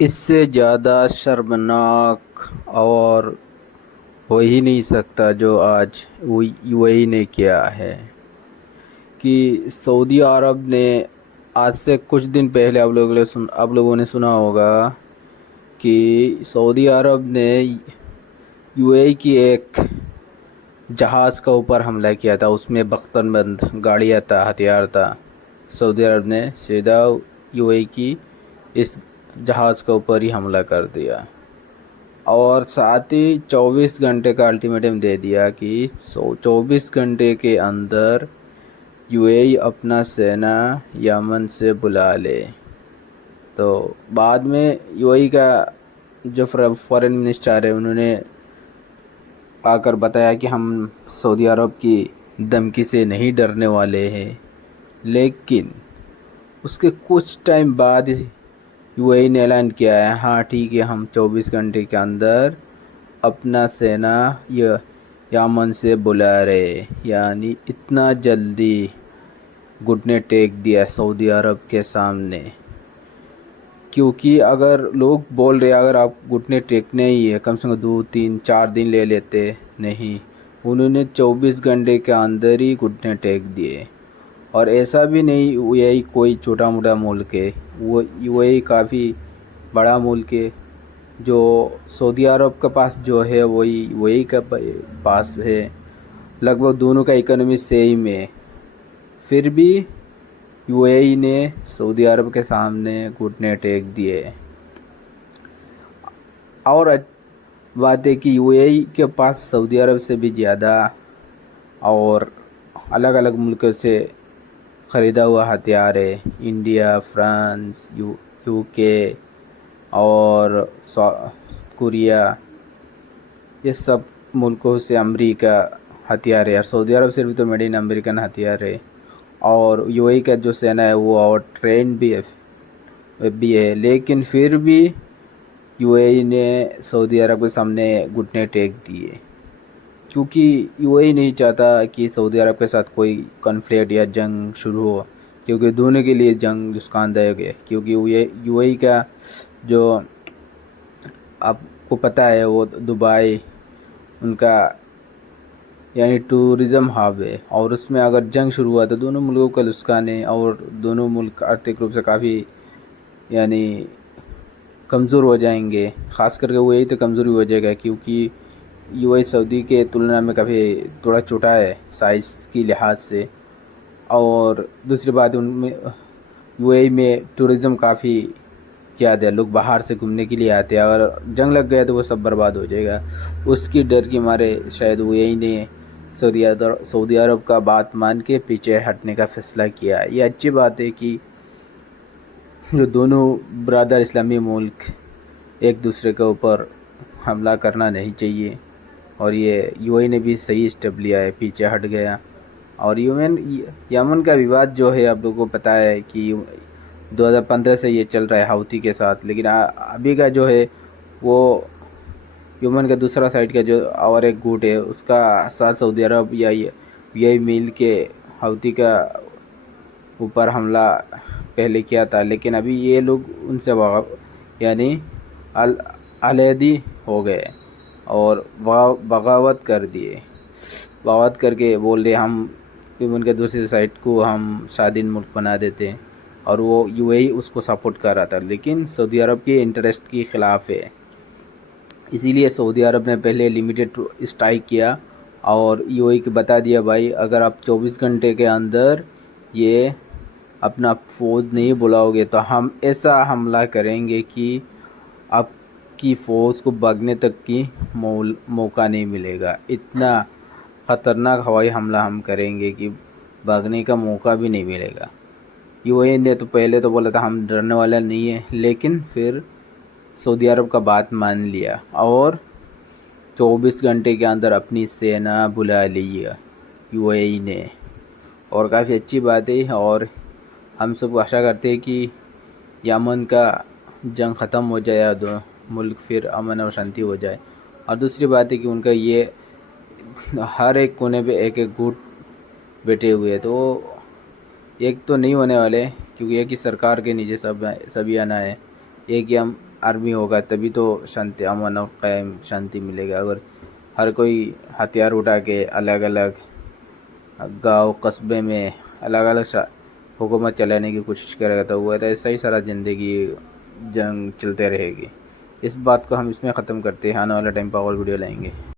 इससे ज़्यादा शर्मनाक और हो ही नहीं सकता जो आज यूएई ने किया है कि सऊदी अरब ने आज से कुछ दिन पहले आप लोगों ने सुना होगा कि सऊदी अरब ने यूएई की एक जहाज़ का ऊपर हमला किया था। उसमें बख्तरबंद गाड़ियाँ था, हथियार था। सऊदी अरब ने सीधा यूएई की इस जहाज़ के ऊपर ही हमला कर दिया और साथ ही 24 घंटे का अल्टीमेटम दे दिया कि 24 घंटे के अंदर यूएई अपना सेना यमन से बुला ले। तो बाद में यूएई का जो फॉरेन मिनिस्टर है उन्होंने आकर बताया कि हम सऊदी अरब की धमकी से नहीं डरने वाले हैं। लेकिन उसके कुछ टाइम बाद यूएई ने ऐलान किया है, हाँ ठीक है, हम 24 घंटे के अंदर अपना सेना यमन से बुला रहे। यानी इतना जल्दी घुटने टेक दिया सऊदी अरब के सामने। क्योंकि अगर लोग बोल रहे अगर आप घुटने टेकने ही है कम से कम 2 3 4 दिन ले लेते, नहीं, उन्होंने 24 घंटे के अंदर ही घुटने टेक दिए। और ऐसा भी नहीं यूएई कोई छोटा मोटा मुल्क है, वो यूएई काफ़ी बड़ा मुल्क है। जो सऊदी अरब के पास जो है वही वही का पास है, लगभग दोनों का इकोनॉमी सेम है। फिर भी यूएई ने सऊदी अरब के सामने घुटने टेक दिए। और बात है कि यूएई के पास सऊदी अरब से भी ज़्यादा और अलग अलग मुल्कों से ख़रीदा हुआ हथियार है। इंडिया, फ्रांस, यूके और कोरिया, ये सब मुल्कों से अमेरिका हथियार है। और सऊदी अरब से भी तो मेड इन अमेरिकन हथियार है। और यूएई का जो सेना है वो और ट्रेन भी है। लेकिन फिर भी यूएई ने सऊदी अरब के सामने घुटने टेक दिए। क्योंकि यूएई नहीं चाहता कि सऊदी अरब के साथ कोई कॉन्फ्लिक्ट या जंग शुरू हो, क्योंकि दोनों के लिए जंग नुकसानदायक है। क्योंकि यूएई का जो आपको पता है वो दुबई उनका यानी टूरिज़्म हब है। और उसमें अगर जंग शुरू हुआ तो दोनों मुल्कों का नुकसान है और दोनों मुल्क आर्थिक रूप से काफ़ी यानी कमज़ोर हो जाएंगे। ख़ास करके वो यही तो कमज़ोरी हो जाएगा क्योंकि यूएई सऊदी के तुलना में काफ़ी थोड़ा छोटा है साइज़ की लिहाज से। और दूसरी बात उनमें यूएई में टूरिज़्म काफ़ी ज़्यादा है, लोग बाहर से घूमने के लिए आते हैं। अगर जंग लग गया तो वो सब बर्बाद हो जाएगा। उसकी डर के मारे शायद यूएई ने सऊदी अरब का बात मान के पीछे हटने का फ़ैसला किया। ये अच्छी बात है कि जो दोनों ब्रदर इस्लामी मुल्क एक दूसरे के ऊपर हमला करना नहीं चाहिए। और ये यूएई ने भी सही स्टेप लिया है, पीछे हट गया। और यमन का विवाद जो है आप लोगों को पता है कि 2015 से ये चल रहा है हाउती के साथ। लेकिन अभी का जो है वो यमन का दूसरा साइड का जो और एक गुट है उसका साथ सऊदी अरब या यही मिल के हाउती का ऊपर हमला पहले किया था। लेकिन अभी ये लोग उनसे यानी अल अलहदी हो गए और बगावत कर दिए। बगावत करके बोल रहे हम यमन के दूसरी साइड को हम स्वाधीन मुल्क बना देते हैं। और वो यूएई उसको सपोर्ट कर रहा था, लेकिन सऊदी अरब के इंटरेस्ट के ख़िलाफ़ है। इसीलिए सऊदी अरब ने पहले लिमिटेड स्ट्राइक किया और यूएई को बता दिया, भाई अगर आप 24 घंटे के अंदर ये अपना फ़ौज नहीं बुलाओगे तो हम ऐसा हमला करेंगे कि आपकी फ़ौज को भागने तक की मौका नहीं मिलेगा। इतना ख़तरनाक हवाई हमला हम करेंगे कि भागने का मौका भी नहीं मिलेगा। यूएई ने तो पहले तो बोला था हम डरने वाला नहीं है, लेकिन फिर सऊदी अरब का बात मान लिया और 24 घंटे के अंदर अपनी सेना बुला लिया यूएई ने। और काफ़ी अच्छी बात है। और हम सब आशा करते हैं कि यमन का जंग ख़त्म हो जाए और दो मुल्क फिर अमन और शांति हो जाए। और दूसरी बात है कि उनका ये हर एक कोने पे एक एक गुट बैठे हुए हैं, तो एक तो नहीं होने वाले क्योंकि एक ही सरकार के नीचे सभी आना है। एक ही हम आर्मी होगा तभी तो शांति, अमन और कायम शांति मिलेगा। अगर हर कोई हथियार उठा के अलग अलग गांव कस्बे में अलग अलग हुकूमत चलाने की कोशिश करेगा तो वो ऐसा ही सारा ज़िंदगी जंग चलते रहेगी। इस बात को हम इसमें ख़त्म करते हैं, आने वाला टाइम पर और वीडियो लाएंगे।